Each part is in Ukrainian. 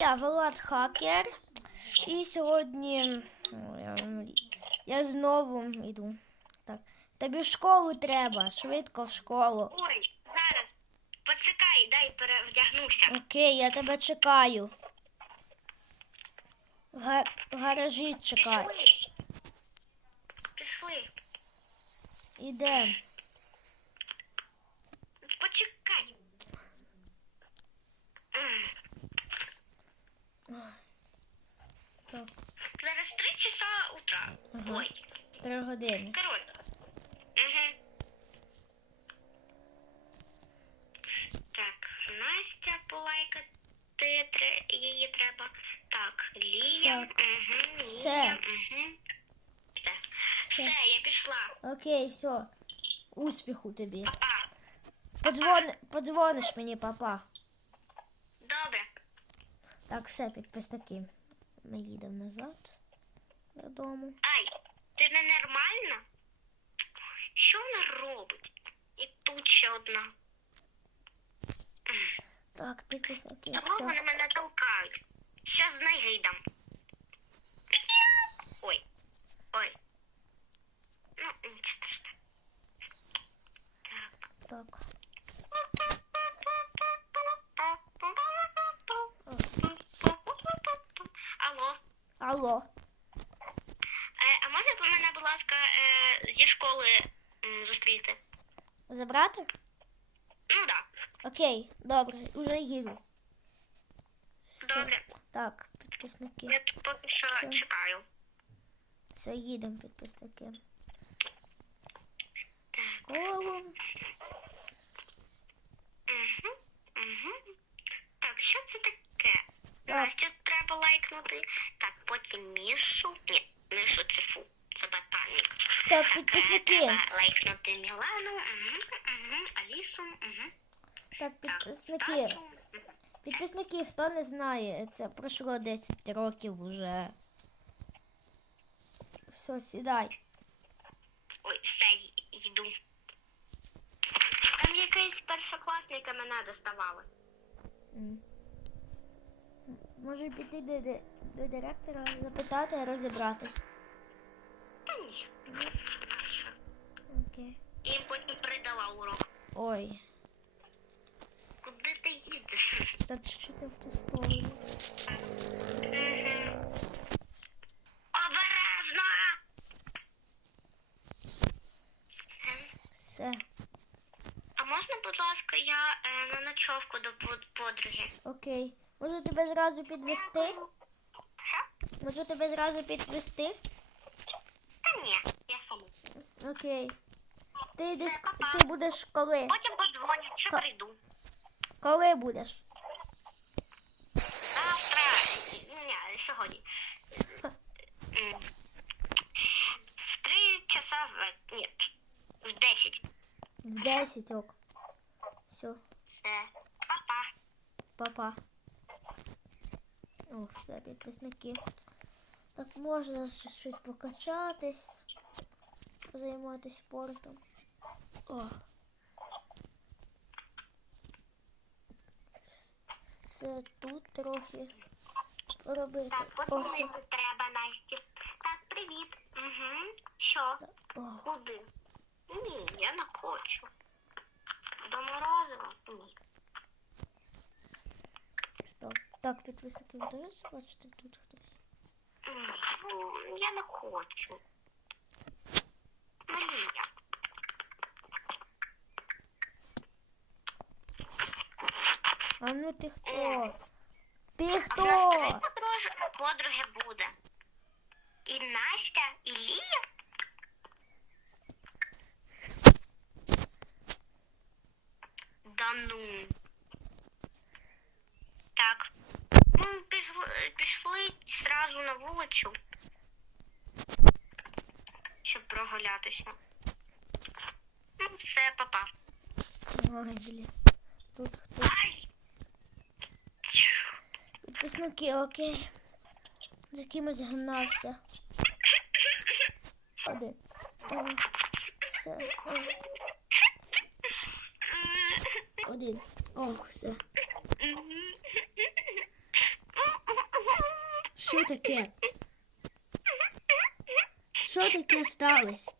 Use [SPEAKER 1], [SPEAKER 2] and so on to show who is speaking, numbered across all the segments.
[SPEAKER 1] Я Влад Хакер. І сьогодні о, я, знову йду. Так. Тобі в школу треба. Швидко в школу.
[SPEAKER 2] Ой, зараз. Почекай, дай перевдягнуся.
[SPEAKER 1] Окей, я тебе чекаю. В га- в гаражі чекаю.
[SPEAKER 2] Пішли. Пішли.
[SPEAKER 1] Ідем.
[SPEAKER 2] Почекай. М,
[SPEAKER 1] Так,
[SPEAKER 2] Зараз три часа утра.
[SPEAKER 1] Ага.
[SPEAKER 2] Ой,
[SPEAKER 1] три години.
[SPEAKER 2] коротко. Угу. Так, Настя полайкати її треба. Так, Лія.
[SPEAKER 1] Так.
[SPEAKER 2] Угу,
[SPEAKER 1] Все.
[SPEAKER 2] Лія. Угу. Все. Все, я пішла.
[SPEAKER 1] Окей, все. Успіху тобі.
[SPEAKER 2] Папа.
[SPEAKER 1] Подзвони, подзвониш мені, папа.
[SPEAKER 2] Добре.
[SPEAKER 1] Так, все, підписники. Ми їдемо назад додому.
[SPEAKER 2] Ай, ти ненормальна? Що вона робить? І тут ще одна.
[SPEAKER 1] Так, підписники,
[SPEAKER 2] Чому
[SPEAKER 1] все.
[SPEAKER 2] вони мене толкають? Щас знайдам. Ой. Ой. Ну, нічого страшного.
[SPEAKER 1] Забрати?
[SPEAKER 2] Ну да.
[SPEAKER 1] Окей, добре, уже їду. Все.
[SPEAKER 2] Добре.
[SPEAKER 1] Так, підписники.
[SPEAKER 2] Я тут поки що
[SPEAKER 1] Все.
[SPEAKER 2] чекаю.
[SPEAKER 1] Все, їдемо, підписники.
[SPEAKER 2] Так.
[SPEAKER 1] Школу.
[SPEAKER 2] Угу, угу. Так, що це таке?
[SPEAKER 1] Так.
[SPEAKER 2] Настю треба лайкнути. Так, потім Мішу. Ні, Мішу це фу. Це ботанік.
[SPEAKER 1] Так,
[SPEAKER 2] Е,
[SPEAKER 1] підписники.
[SPEAKER 2] Треба лайкнути Мілану, угу, Угу.
[SPEAKER 1] Так, підписники. Підписники, хто не знає, це пройшло 10 років уже. Все, сідай.
[SPEAKER 2] Ой, все, йду. Там якийсь першокласника мене доставали.
[SPEAKER 1] Може піти до, ди- до директора, запитати, розібратись.
[SPEAKER 2] Та ні.
[SPEAKER 1] Окей.
[SPEAKER 2] І потім передала урок.
[SPEAKER 1] Ой,
[SPEAKER 2] Куди ти їдеш?
[SPEAKER 1] та що ти в ту сторону?
[SPEAKER 2] Обережно!
[SPEAKER 1] Все,
[SPEAKER 2] А можна, будь ласка, я е, на ночовку до под- подруги?
[SPEAKER 1] окей. Може тебе зразу підвести?
[SPEAKER 2] Що?
[SPEAKER 1] Може тебе зразу підвести?
[SPEAKER 2] Та ні, я сама.
[SPEAKER 1] Окей. Ти йдеш, ти будеш коли?
[SPEAKER 2] Потім подзвоню, що
[SPEAKER 1] Та-
[SPEAKER 2] прийду.
[SPEAKER 1] Коли будеш?
[SPEAKER 2] Завтра. Ні, сьогодні. М. В три часа в... Ні, в десять.
[SPEAKER 1] В 10 ок. Все,
[SPEAKER 2] Все. Па-па.
[SPEAKER 1] папа. О, все, підписники. Так можна ще щось покачатись, позайматися спортом. О. Все тут трохи поробити.
[SPEAKER 2] Так,
[SPEAKER 1] все.
[SPEAKER 2] треба, Насті. Так, привіт. Угу. Що?
[SPEAKER 1] О,
[SPEAKER 2] Куди? Ні, я не хочу. До морозива? Ні.
[SPEAKER 1] стоп. Так, підписники, ви теж бачите тут хтось?
[SPEAKER 2] Ну, я не хочу. Ну, ніяк.
[SPEAKER 1] А ну ти хто? Ти
[SPEAKER 2] А в нас
[SPEAKER 1] хто?
[SPEAKER 2] три подруги, подруги буде. І Настя, і Лія. Да ну. Так. Ну, пішли, пішли зразу на вулицю. Щоб прогулятися. Ну, все, папа.
[SPEAKER 1] Ой, блін. Тут хтось.
[SPEAKER 2] Ай!
[SPEAKER 1] Підписники, окей. За кимось гнався. Один. Ой. Все. Один. Ох, все. Що таке? Що таке сталося?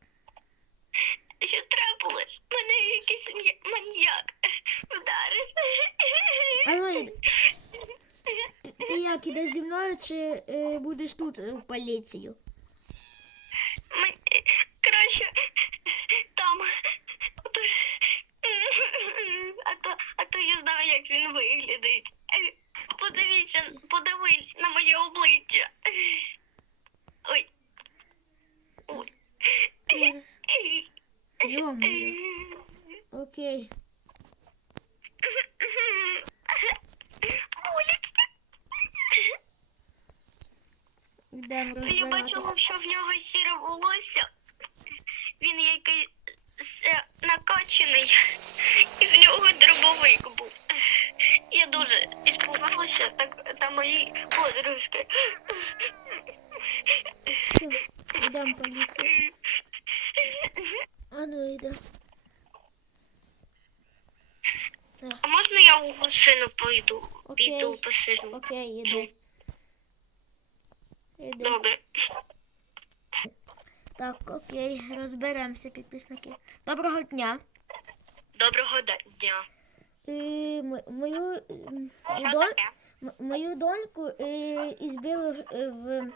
[SPEAKER 2] Що трапилось? Мене якийсь маньяк вдарив.
[SPEAKER 1] А ти, ти як ідеш зі мною чи е, будеш тут е, в поліцію?
[SPEAKER 2] Ми- Коротше, там. А то, а то я знаю, як він виглядить. Подивіться, подивись на моє обличчя. Ой. Ой.
[SPEAKER 1] Йо-моє. Окей.
[SPEAKER 2] Я бачила, що в нього сіре волосся. Він якийсь е, накачаний, і в нього дробовик був. Я дуже іспугалася, так та мої подружки.
[SPEAKER 1] Все, йдемо поліцію. А ну йде.
[SPEAKER 2] А можна я у гусину пойду?
[SPEAKER 1] Окей.
[SPEAKER 2] Піду посижу.
[SPEAKER 1] Окей, іди. Іди.
[SPEAKER 2] Добре.
[SPEAKER 1] Так, окей, розберемося, підписники. Доброго дня.
[SPEAKER 2] Доброго дня.
[SPEAKER 1] М- мою,
[SPEAKER 2] Що
[SPEAKER 1] дон,
[SPEAKER 2] таке?
[SPEAKER 1] мою доньку е, ізбили в. е, в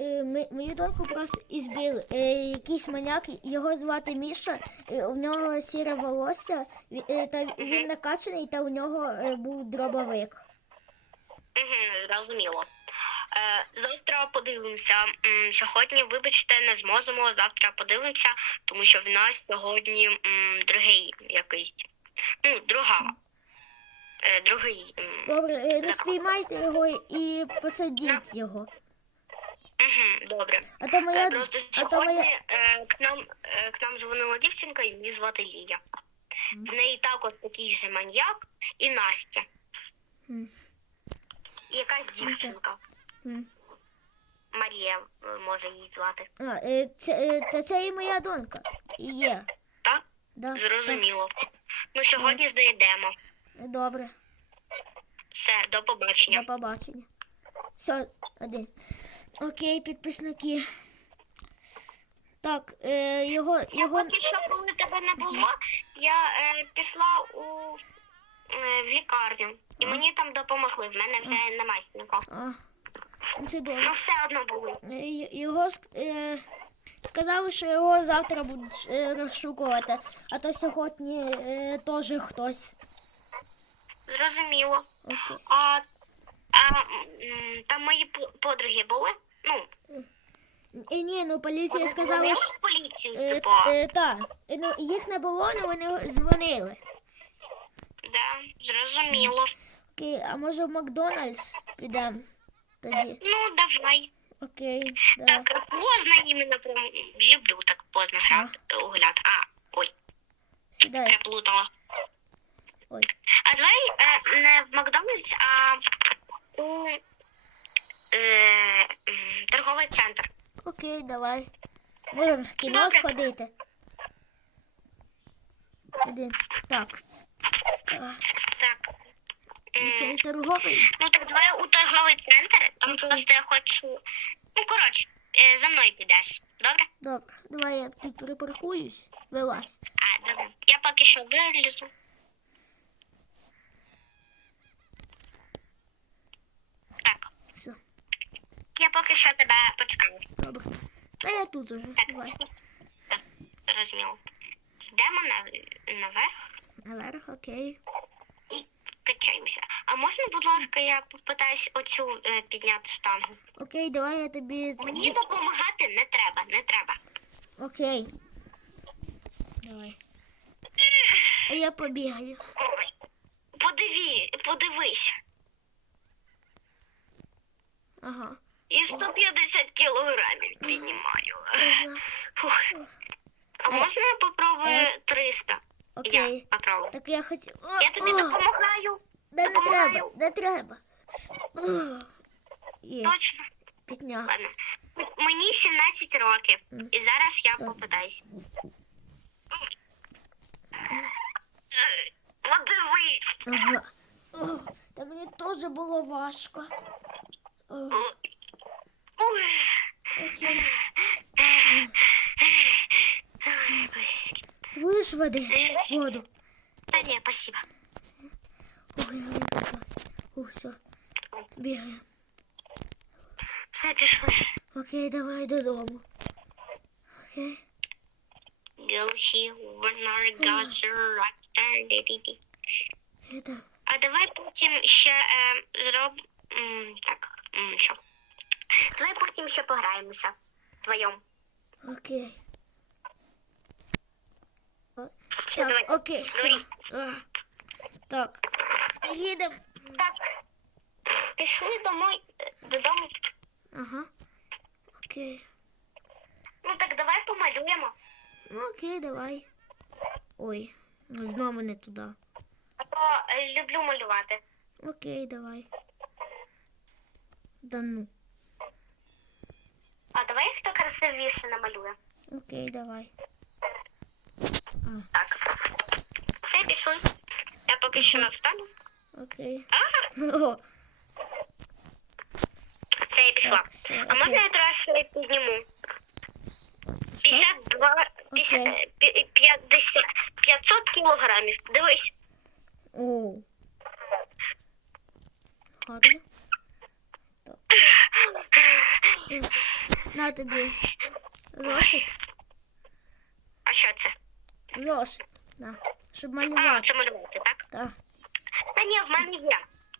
[SPEAKER 1] е, мою доньку просто ізбили. Е, якийсь маняк, його звати Міша, е, у нього сіре волосся, ві- е, та він накачаний, та у нього е, був дробовик.
[SPEAKER 2] Угу, зрозуміло. Е, завтра подивимося. Сьогодні, вибачте, не зможемо. Завтра подивимося, тому що в нас сьогодні другий якийсь. Ну, друга. Е, другий.
[SPEAKER 1] Добре, е, не спіймайте його і посадіть його.
[SPEAKER 2] Угу, добре.
[SPEAKER 1] А то моя,
[SPEAKER 2] Просто
[SPEAKER 1] а то
[SPEAKER 2] сьогодні
[SPEAKER 1] моя,
[SPEAKER 2] к нам к нам дзвонила дівчинка, її звати Лія. В неї також такий же маньяк і Настя. І якась дівчинка. Марія е, може її звати.
[SPEAKER 1] а, е, це, е, це, це і моя донька. І є.
[SPEAKER 2] Так?
[SPEAKER 1] Да,
[SPEAKER 2] Зрозуміло. Ну сьогодні знайдемо.
[SPEAKER 1] так. Добре.
[SPEAKER 2] Все, до побачення.
[SPEAKER 1] До побачення. Все, один. Окей, підписники. Так, е, його,
[SPEAKER 2] Я
[SPEAKER 1] його.
[SPEAKER 2] поки що, коли тебе не було, я е, пішла у е, в лікарню. І мені там допомогли. В мене вже немає.
[SPEAKER 1] А, це добре.
[SPEAKER 2] Ну все одно були.
[SPEAKER 1] Е, Його е, сказали, що його завтра будуть е, розшукувати, а то сьогодні е, теж хтось.
[SPEAKER 2] Зрозуміло.
[SPEAKER 1] Окей.
[SPEAKER 2] А, а м, там мої по- подруги були? Ну,
[SPEAKER 1] І ні, ну поліція
[SPEAKER 2] вони
[SPEAKER 1] сказала,
[SPEAKER 2] дзвонили
[SPEAKER 1] що.
[SPEAKER 2] в поліцію,
[SPEAKER 1] Е,
[SPEAKER 2] типу.
[SPEAKER 1] е, так, Е, ну, їх не було, але вони дзвонили.
[SPEAKER 2] Да, зрозуміло.
[SPEAKER 1] Окей, а може в Макдональдс підемо тоді?
[SPEAKER 2] Ну, давай.
[SPEAKER 1] Окей, да.
[SPEAKER 2] Так, поздно іменно прям люблю так поздно грати угляд. А, ой,
[SPEAKER 1] Сідай.
[SPEAKER 2] переплутала.
[SPEAKER 1] Ой.
[SPEAKER 2] А давай е, не в Макдональдс, а у е, м, торговий центр.
[SPEAKER 1] Окей, давай. Можемо в кіно
[SPEAKER 2] Добре.
[SPEAKER 1] сходити. Один. Так. А,
[SPEAKER 2] Так.
[SPEAKER 1] Окей, торговий.
[SPEAKER 2] Ну так давай у торговий центр. Там просто я хочу. Ну, коротше, е, за мною підеш. Добре?
[SPEAKER 1] Добре, давай я тут перепаркуюсь. Вилазь.
[SPEAKER 2] А, добре. Я поки що вилізу. Так,
[SPEAKER 1] Все,
[SPEAKER 2] я поки що тебе почекаю.
[SPEAKER 1] добре. А я тут уже.
[SPEAKER 2] Так,
[SPEAKER 1] Давай.
[SPEAKER 2] так, зрозуміло. Йдемо на, наверх
[SPEAKER 1] Наверх, окей.
[SPEAKER 2] І. А можна, будь ласка, я попитаюсь оцю е, підняти штангу?
[SPEAKER 1] Окей, давай я тобі.
[SPEAKER 2] Мені допомагати не треба, не треба.
[SPEAKER 1] Окей. Давай. А я побігаю.
[SPEAKER 2] Ой. Подиві, подивись.
[SPEAKER 1] Ага.
[SPEAKER 2] І 150 кілограмів піднімаю.
[SPEAKER 1] Я.
[SPEAKER 2] Фух. А можна я попробую
[SPEAKER 1] Е.
[SPEAKER 2] 300?
[SPEAKER 1] Окей.
[SPEAKER 2] Я попробую.
[SPEAKER 1] Так я хотів.
[SPEAKER 2] Я тобі
[SPEAKER 1] О,
[SPEAKER 2] допомагаю.
[SPEAKER 1] Да не треба, не треба. Є,
[SPEAKER 2] Точно.
[SPEAKER 1] підняв.
[SPEAKER 2] Ладно. М- Мені 17 років. І зараз я
[SPEAKER 1] Так.
[SPEAKER 2] попитаюсь. Подивись.
[SPEAKER 1] Ага. О, та мені теж було важко. Окей. Ти будеш води? Воду.
[SPEAKER 2] Та ні, спасибо.
[SPEAKER 1] Ой. О, все. Бігаємо.
[SPEAKER 2] Все, пішли.
[SPEAKER 1] Окей, давай додому. Окей.
[SPEAKER 2] Go see when our gods are rockstar. Ді-ді-ді.
[SPEAKER 1] Это.
[SPEAKER 2] А давай потім ще е, зроб... м, Так, м, що? Давай потім ще пограємося. Вдвоєм.
[SPEAKER 1] Окей. О,
[SPEAKER 2] Все, давай.
[SPEAKER 1] Окей, все. А, Так. Їдемо.
[SPEAKER 2] Так. Пішли домой, додому.
[SPEAKER 1] Ага. Окей.
[SPEAKER 2] Ну так давай помалюємо.
[SPEAKER 1] Ну, окей, давай. Ой, знову не туди.
[SPEAKER 2] А то е, люблю малювати.
[SPEAKER 1] Окей, давай. Да ну.
[SPEAKER 2] А давай хто красивіше намалює.
[SPEAKER 1] Окей, давай.
[SPEAKER 2] Так. Все, пішли. Я поки що не встану.
[SPEAKER 1] Окей.
[SPEAKER 2] А,
[SPEAKER 1] О,
[SPEAKER 2] все, я пішла.
[SPEAKER 1] Так, все,
[SPEAKER 2] А можна
[SPEAKER 1] окей.
[SPEAKER 2] я трохи підніму?
[SPEAKER 1] що?
[SPEAKER 2] 52, 50,
[SPEAKER 1] Окей.
[SPEAKER 2] е, пі- 50, 500 кілограмів. Дивись.
[SPEAKER 1] Оу. Гарно. Так. На тобі. Зошит.
[SPEAKER 2] А що це?
[SPEAKER 1] Зошит. На. Щоб
[SPEAKER 2] А,
[SPEAKER 1] малювати.
[SPEAKER 2] це малювати, так?
[SPEAKER 1] Так.
[SPEAKER 2] Ні, в мене є.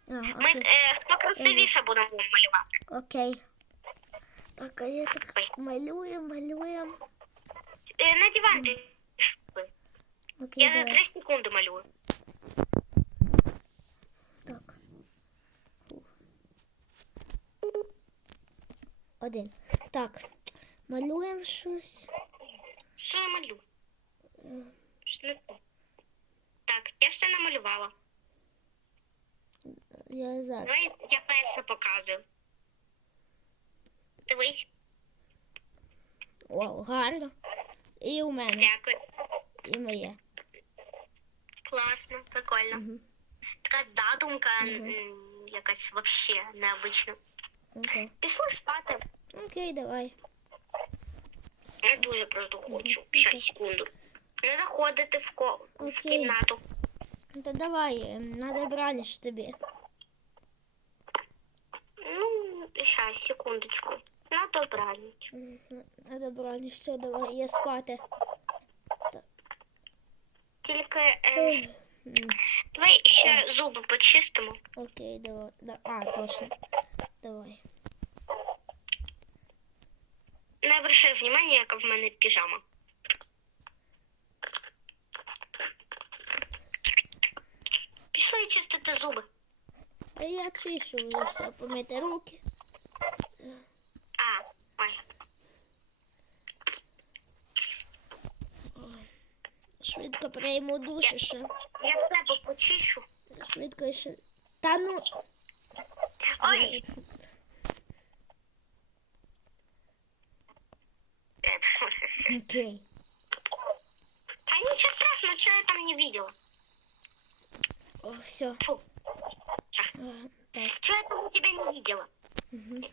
[SPEAKER 1] А,
[SPEAKER 2] Ми
[SPEAKER 1] окей.
[SPEAKER 2] е, хто красивіше будемо малювати.
[SPEAKER 1] Окей. Так, а я так малюю, малюю.
[SPEAKER 2] Е, на диван пішли.
[SPEAKER 1] Окей,
[SPEAKER 2] Я за
[SPEAKER 1] давай.
[SPEAKER 2] 3 секунди малюю.
[SPEAKER 1] Так. Один. Так. Малюємо щось.
[SPEAKER 2] Що я малюю? Що не то? Так, я все намалювала.
[SPEAKER 1] Я зараз.
[SPEAKER 2] Давай я перше показую. Дивись,
[SPEAKER 1] Вау, гарно. І у мене,
[SPEAKER 2] дякую.
[SPEAKER 1] і моє.
[SPEAKER 2] Класно, прикольно.
[SPEAKER 1] Угу.
[SPEAKER 2] Така задумка м, якась вообще необична.
[SPEAKER 1] Окей.
[SPEAKER 2] Пішли спати.
[SPEAKER 1] Окей, давай.
[SPEAKER 2] Я дуже просто хочу.
[SPEAKER 1] Мгм,
[SPEAKER 2] Ще секунду. Не заходити в, ко... в кімнату.
[SPEAKER 1] Ну, То давай, ем, на добраніч тобі.
[SPEAKER 2] Ну, секундочку. На добраніч.
[SPEAKER 1] На добраніч, все, давай, я спати.
[SPEAKER 2] Тільки е, давай ще зуби почистимо.
[SPEAKER 1] Окей, давай. А, точно. Давай.
[SPEAKER 2] Не обращай внимання, яка в мене піжама. Пішли чистити зуби.
[SPEAKER 1] Я чищу все, помити руки.
[SPEAKER 2] А, ой.
[SPEAKER 1] Швидко прийму душ і ще.
[SPEAKER 2] Я тебе почищу.
[SPEAKER 1] Швидко ще. Та ну.
[SPEAKER 2] Ой.
[SPEAKER 1] Окей.
[SPEAKER 2] А ничего страшного, что я там не видела.
[SPEAKER 1] О, все.
[SPEAKER 2] Фу,
[SPEAKER 1] А, так.
[SPEAKER 2] что я там у тебя не видела.
[SPEAKER 1] Угу.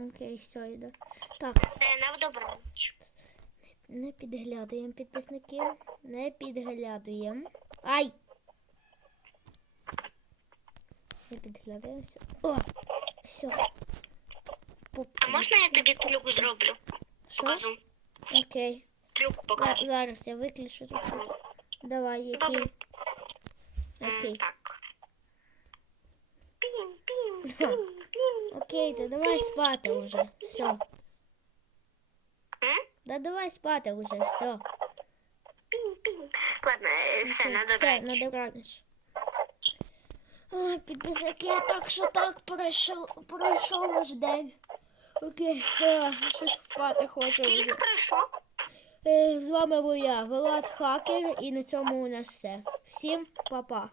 [SPEAKER 1] Окей, все, йду. Так,
[SPEAKER 2] Це на добраніч.
[SPEAKER 1] не підглядуємо підписники. Не підглядуємо. Ай! Не підглядуємо. Все. О! Все.
[SPEAKER 2] А можна я тобі трюк зроблю?
[SPEAKER 1] Що?
[SPEAKER 2] Покажу.
[SPEAKER 1] Окей.
[SPEAKER 2] Трюк покажу.
[SPEAKER 1] зараз я виключу тут. все. Давай, який.
[SPEAKER 2] Добре. М,
[SPEAKER 1] Окей.
[SPEAKER 2] Так. Пім, пім, пім.
[SPEAKER 1] Окей, то давай спати вже. Все. Да давай спати вже, все.
[SPEAKER 2] Ладно, е, все, на
[SPEAKER 1] Все, на
[SPEAKER 2] добраніч.
[SPEAKER 1] добраніч. Ой, підписники, так що так пройшов, пройшов наш день. Окей, а, щось спати хочу
[SPEAKER 2] Скільки
[SPEAKER 1] вже.
[SPEAKER 2] пройшло?
[SPEAKER 1] Е, З вами був я, Влад Хакер, і на цьому у нас все. Всім па-па.